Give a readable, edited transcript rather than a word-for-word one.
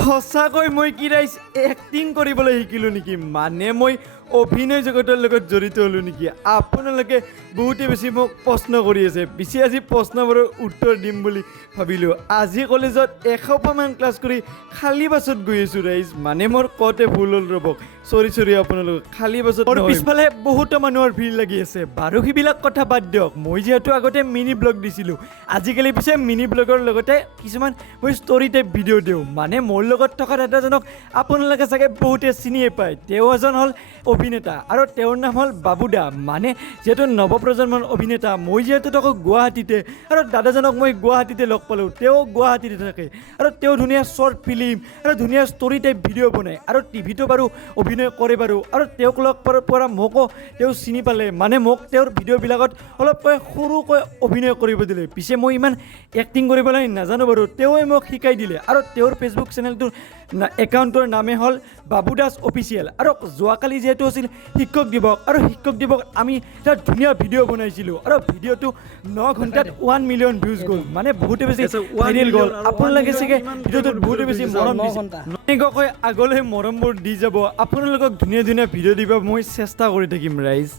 সঁচাকৈ মই কি ৰাইজ এক্টিং কৰিবলৈ শিকিলোঁ নেকি মানে মই অভিনয় জগতৰ লগত জড়িত হ'লোঁ নেকি আপোনালোকে বহুতে বেছি মোক প্ৰশ্ন কৰি আছে পিছে আজি প্ৰশ্নবোৰৰ উত্তৰ দিম বুলি ভাবিলোঁ আজি কলেজত এসোপামান ক্লাছ কৰি খালী বাছত গৈ আছোঁ ৰাইজ মানে মোৰ কতে ভুল হ'ল ৰ'ব চৰি আপোনালোক খালী বাছত মোৰ পিছফালে বহুতো মানুহৰ ভিৰ লাগি আছে বাৰু সেইবিলাক কথা বাদ দিয়ক মই যিহেতু আগতে মিনি ব্লগ দিছিলোঁ আজিকালি পিছে মিনি ব্লগৰ লগতে কিছুমান মই ষ্টৰি টাইপ ভিডিঅ' দিওঁ মানে মোৰ লগত থকা দাদাজনক আপোনালোকে চাগে বহুতে চিনিয়ে পায় তেওঁ এজন হ'ল অভিনেতা আৰু তেওঁৰ নাম হ'ল বাবুদা মানে যিহেতু নৱপ্ৰজন্মৰ অভিনেতা মই যিহেতু থাকোঁ গুৱাহাটীতে আৰু দাদাজনক মই গুৱাহাটীতে লগ পালোঁ তেওঁ গুৱাহাটীতে থাকে আৰু তেওঁ ধুনীয়া শ্বৰ্ট ফিল্ম আৰু ধুনীয়া ষ্টৰি টাইপ ভিডিঅ' বনায় আৰু টিভিটো বাৰু অভিনয় কৰে বাৰু আৰু তেওঁক লগ পোৱাৰ পৰা মোকো তেওঁ চিনি পালে মানে মোক তেওঁৰ ভিডিঅ'বিলাকত অলপকৈ সৰুকৈ অভিনয় কৰিব দিলে পিছে মই ইমান এক্টিং কৰিবলৈ নাজানো বাৰু তেওঁৱে মোক শিকাই দিলে আৰু তেওঁৰ ফেচবুক চেনেলটোৰ একাউণ্টৰ নামে হ'ল বাবুদাস অফিচিয়েল আৰু যোৱাকালি যিহেতু আছিল শিক্ষক দিৱস আৰু শিক্ষক দিৱস আমি এটা ধুনীয়া ভিডিঅ' বনাইছিলোঁ আৰু ভিডিঅ'টো 9 ঘণ্টাত 1 মিলিয়ন ভিউজ গ'ল মানে বহুতে বেছি ভাইৰেল গ'ল আপোনালোকে চাগে ভিডিঅ'টোত বহুতে বেছি মৰম দিছে এনেকুৱাকৈ আগলৈ মৰমবোৰ দি যাব আপোনালোকক ধুনীয়া ভিডিঅ' দিব মই চেষ্টা কৰি থাকিম ৰাইজ